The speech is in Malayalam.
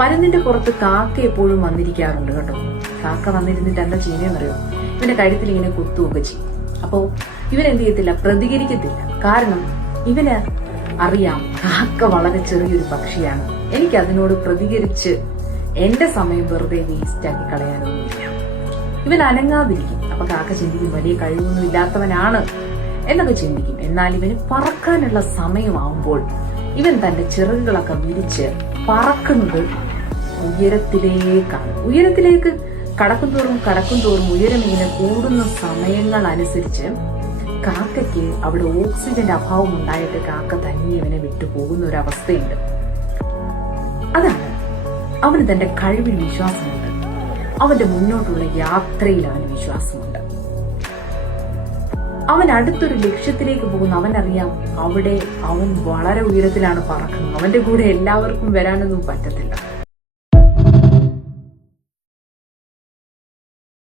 പരുന്തിന്റെ പുറത്ത് കാക്ക എപ്പോഴും വന്നിരിക്കാറുണ്ട് കേട്ടോ. കാക്ക വന്നിരുന്നിട്ട് എന്താ ചെയ്യുന്നതെന്നറിയോ? ഇവന്റെ കഴുത്തിൽ ഇങ്ങനെ കുത്തുകയൊക്കെ ചെയ്യും. അപ്പോ ഇവനെന്ത് ചെയ്യത്തില്ല, പ്രതികരിക്കത്തില്ല. കാരണം ഇവന് അറിയാം കാക്ക വളരെ ചെറിയൊരു പക്ഷിയാണ്, എനിക്ക് അതിനോട് പ്രതികരിച്ച് എന്റെ സമയം വെറുതെ വേസ്റ്റ് ആക്കി കളയാനൊന്നുമില്ല. ഇവൻ അനങ്ങാതിരിക്കും. അപ്പൊ കാക്ക ചിന്തിക്കും വലിയ കഴിവൊന്നും ഇല്ലാത്തവനാണ് എന്നൊക്കെ ചിന്തിക്കും. എന്നാൽ ഇവന് പറക്കാനുള്ള സമയമാവുമ്പോൾ ഇവൻ തന്റെ ചിറകുകളൊക്കെ വിരിച്ച് പറക്കുന്നത് ഉയരത്തിലേക്കാണ്. ഉയരത്തിലേക്ക് കടക്കും തോറും ഉയരം ഇങ്ങനെ കൂടുന്ന സമയങ്ങൾ അനുസരിച്ച് കാക്കയ്ക്ക് അവിടെ ഓക്സിജന്റെ അഭാവം ഉണ്ടായിട്ട് കാക്ക തന്നെ ഇവനെ വിട്ടുപോകുന്ന ഒരു അവസ്ഥയുണ്ട്. അതാണ് അവന് തന്റെ കഴിവിൽ വിശ്വാസമുണ്ട്. അവന്റെ മുന്നോട്ടുള്ള യാത്രയിൽ അവന് വിശ്വാസമുണ്ട്. അവൻ അടുത്തൊരു ലക്ഷ്യത്തിലേക്ക് പോകുന്നു. അവനറിയാം അവിടെ അവൻ വളരെ ഉയരത്തിലാണ് പറക്കുന്നത്. അവന്റെ കൂടെ എല്ലാവർക്കും വരാനൊന്നും പറ്റത്തില്ല.